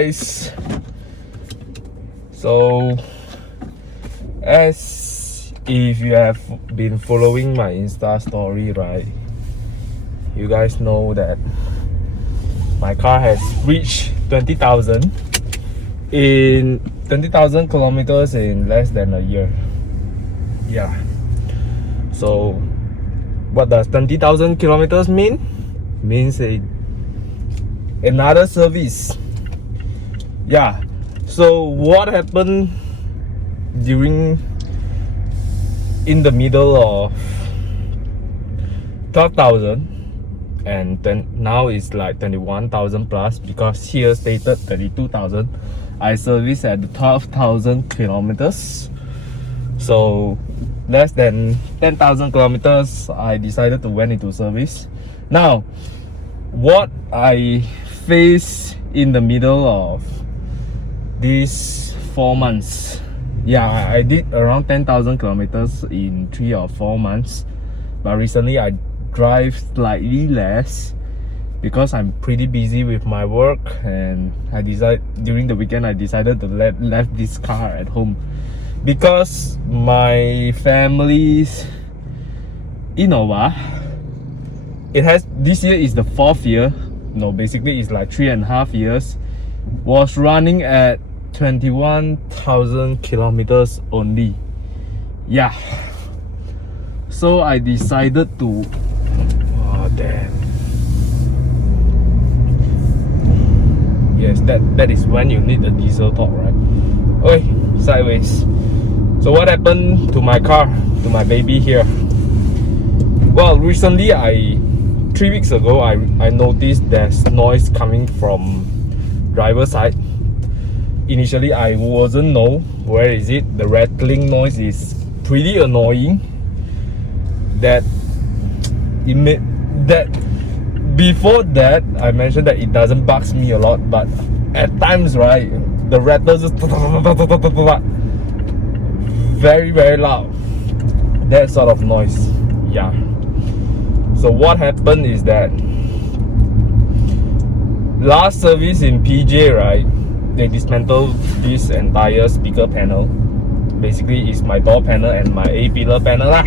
guys, so as if you have been following my Insta story, right, you guys know that my car has reached 20,000 kilometers in less than a year. Yeah, so what does 20,000 kilometers mean? Means another service. Yeah, so what happened in the middle of 12,000 and then now it's like 21,000 plus, because here stated 32,000. I service at 12,000 kilometers, so less than 10,000 kilometers I decided to went into service. Now what I face in the middle of these 4 months, yeah, I did around 10,000 kilometers in 3 or 4 months, but recently I drive slightly less because I'm pretty busy with my work, and during the weekend I decided to left this car at home because my family's Innova, this year is the 4th year, no, basically it's like 3.5 years, was running at 21,000 kilometers only. Yeah, so I decided to, oh damn, yes, that is when you need the diesel torque, right? Okay, sideways. So what happened to my car, to my baby here? Well, recently 3 weeks ago I noticed there's noise coming from driver's side. Initially I wasn't know where is it. The rattling noise is pretty annoying. Before that I mentioned that it doesn't bug me a lot, but at times, right, the rattle just very very loud, that sort of noise. Yeah, so what happened is that last service in PJ, right, they dismantled this entire speaker panel. Basically it's my door panel and my A-pillar panel lah.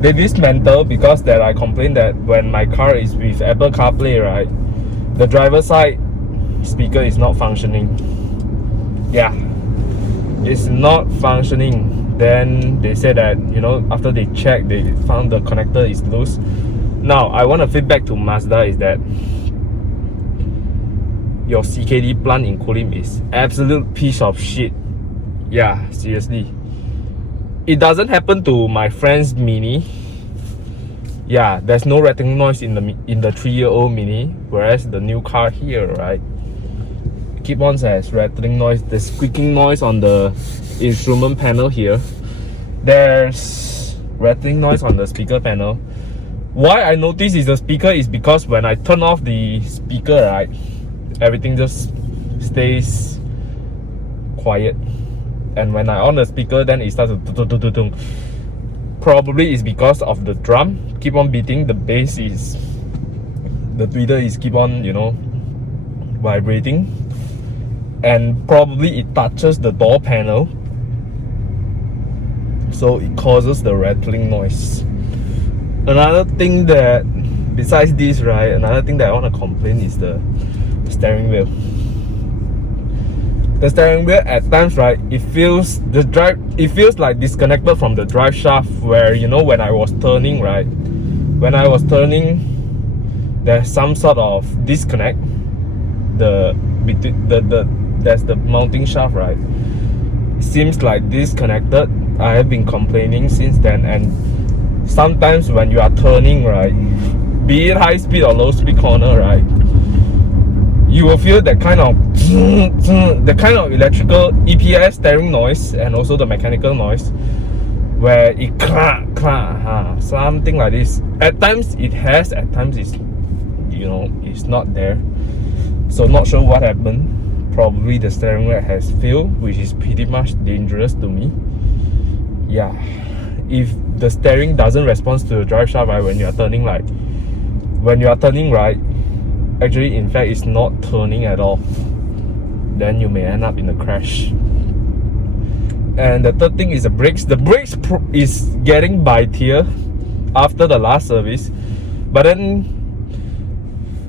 They dismantled because that I complained that when my car is with Apple CarPlay, right, the driver's side speaker is not functioning. Yeah, it's not functioning. Then they said that, you know, after they checked, they found the connector is loose. Now I want to feedback to Mazda is that your CKD plant in Kulim is absolute piece of shit. Yeah, seriously. It doesn't happen to my friend's Mini. Yeah, there's no rattling noise in the 3-year-old Mini, whereas the new car here, right, keep on has rattling noise. The squeaking noise on the instrument panel here. There's rattling noise on the speaker panel. Why I notice is the speaker is because when I turn off the speaker, right, everything just stays quiet, and when I on the speaker, then it starts to probably it's because of the drum keep on beating. The bass is, the tweeter is keep on, you know, vibrating, and probably it touches the door panel, so it causes the rattling noise. Another thing that, besides this, right, another thing that I want to complain is the steering wheel. The steering wheel at times, right, it feels like disconnected from the drive shaft, where, you know, when I was turning, right, there's some sort of disconnect. There's the mounting shaft, right, it seems like disconnected. I have been complaining since then, and sometimes when you are turning, right, be it high speed or low speed corner, right, you will feel that kind of electrical EPS steering noise, and also the mechanical noise where it clack, something like this. At times it has, at times it's, you know, it's not there. So not sure what happened. Probably the steering wheel has failed, which is pretty much dangerous to me. Yeah, if the steering doesn't respond to the drive shaft, right, when you are turning, right, actually in fact it's not turning at all. then you may end up in a crash. And the third thing is the brakes. The brakes is getting bitier after the last service, but then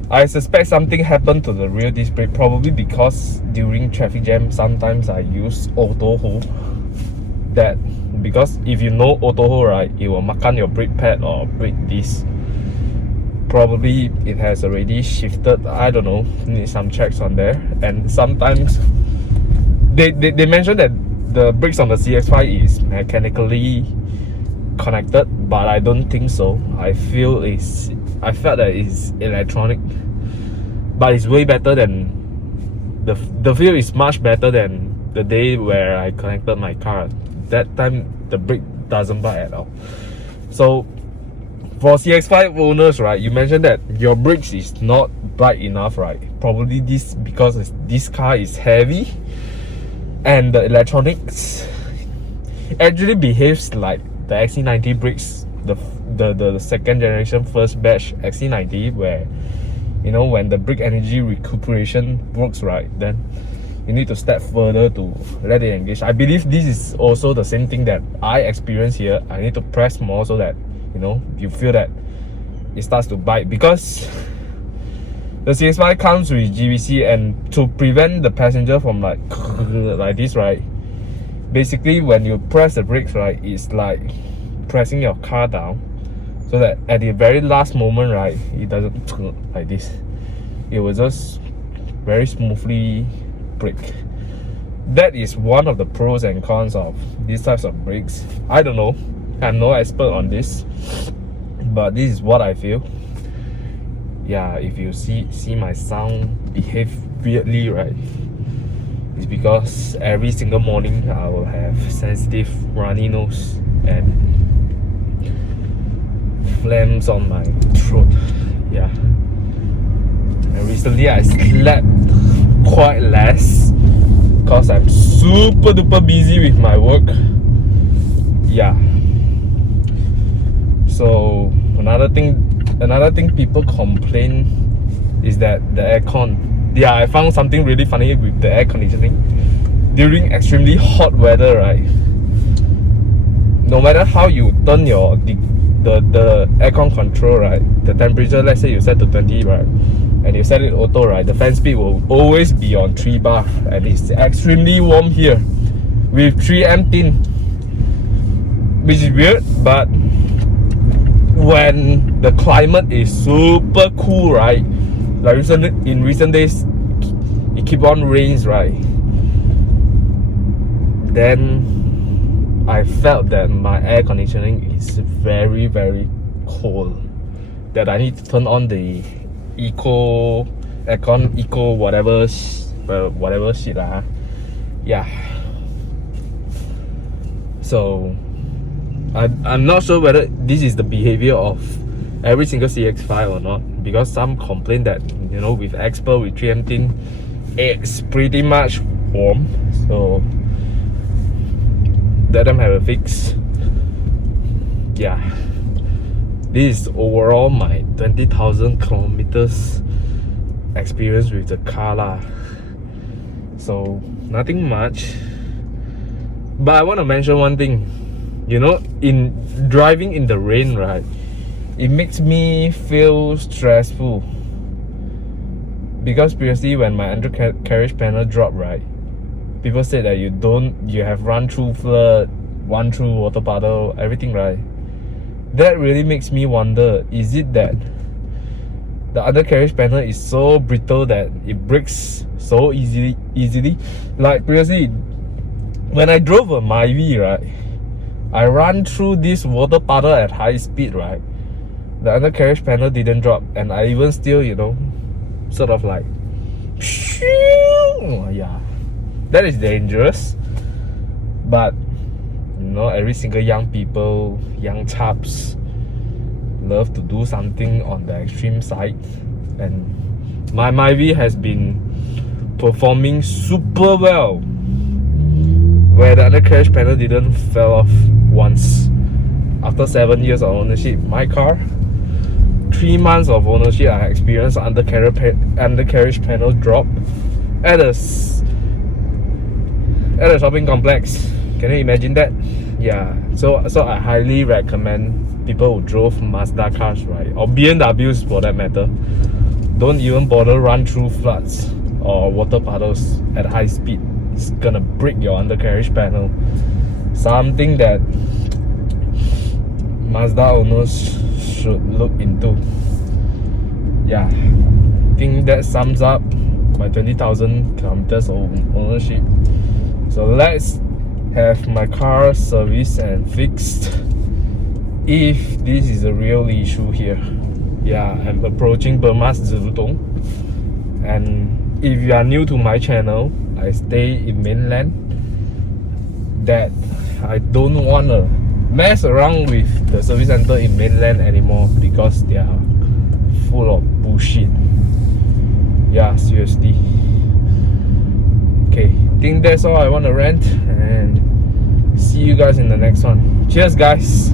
I suspect something happened to the rear disc brake, probably because during traffic jam sometimes I use auto hold. That because if you know auto hold, right, it will mark on your brake pad or brake disc. Probably it has already shifted, I don't know, need some checks on there. And sometimes they mentioned that the brakes on the CX-5 is mechanically connected, but I don't think so. I felt that it's electronic, but it's way better than the feel is much better than the day where I connected my car. That time the brake doesn't bite at all. So for CX-5 owners, right, you mentioned that your brakes is not bright enough, right? Probably this because this car is heavy and the electronics actually behaves like the XC90 brakes, the second generation first batch XC90, where you know when the brake energy recuperation works, right, then you need to step further to let it engage. I believe this is also the same thing that I experience here. I need to press more so that you know you feel that it starts to bite, because the CX-5 comes with GVC, and to prevent the passenger from like this, right, basically when you press the brakes, right, it's like pressing your car down so that at the very last moment, right, it doesn't like this. It will just very smoothly brake. That is one of the pros and cons of these types of brakes. I don't know, I'm no expert on this, but this is what I feel. Yeah, if you see my sound behave weirdly, right, it's because every single morning I will have sensitive runny nose and phlegms on my throat. Yeah, and recently I slept quite less because I'm super duper busy with my work. Yeah, so another thing people complain is that the aircon. Yeah, I found something really funny with the air conditioning. During extremely hot weather, right, no matter how you turn the aircon control, right, the temperature, let's say you set to 20, right, and you set it auto, right, the fan speed will always be on 3 bar, and it's extremely warm here with 3M tin, which is weird. But when the climate is super cool, right, like in recent days it keep on rains, right, then I felt that my air conditioning is very very cold, that I need to turn on the aircon eco whatever shit lah. Yeah, so I'm not sure whether this is the behavior of every single CX-5 or not, because some complain that, you know, with Expert, with 3M tin, it's pretty much warm. So let them have a fix. Yeah, this is overall my 20,000 kilometers experience with the car lah. So nothing much, but I want to mention one thing. You know, in driving in the rain, right, it makes me feel stressful, because previously when my undercarriage panel dropped, right, people said that you have run through flood, run through water puddle, everything, right. That really makes me wonder, is it that the undercarriage panel is so brittle that it breaks so easily? Like previously when I drove a Myvi, right, I ran through this water puddle at high speed, right, the undercarriage panel didn't drop, and I even still, you know, sort of like, yeah, that is dangerous. But you know, every single young chaps love to do something on the extreme side, and my Myvi has been performing super well, where the undercarriage panel didn't fell off once. After 7 years of ownership, my car, 3 months of ownership, I experienced undercarriage panel drop at a at a shopping complex. Can you imagine that? Yeah, so I highly recommend people who drove Mazda cars, right, or BMWs for that matter, don't even bother run through floods or water puddles at high speed. It's gonna break your undercarriage panel. Something that Mazda owners should look into. Yeah, I think that sums up my 20,000 kilometers of ownership. So let's have my car serviced and fixed if this is a real issue here. Yeah, I'm approaching Bermaz Zilutong, and if you are new to my channel, I stay in mainland, that I don't wanna mess around with the service center in mainland anymore because they are full of bullshit. Yeah, seriously. Okay, I think that's all I want to rant, and see you guys in the next one. Cheers guys.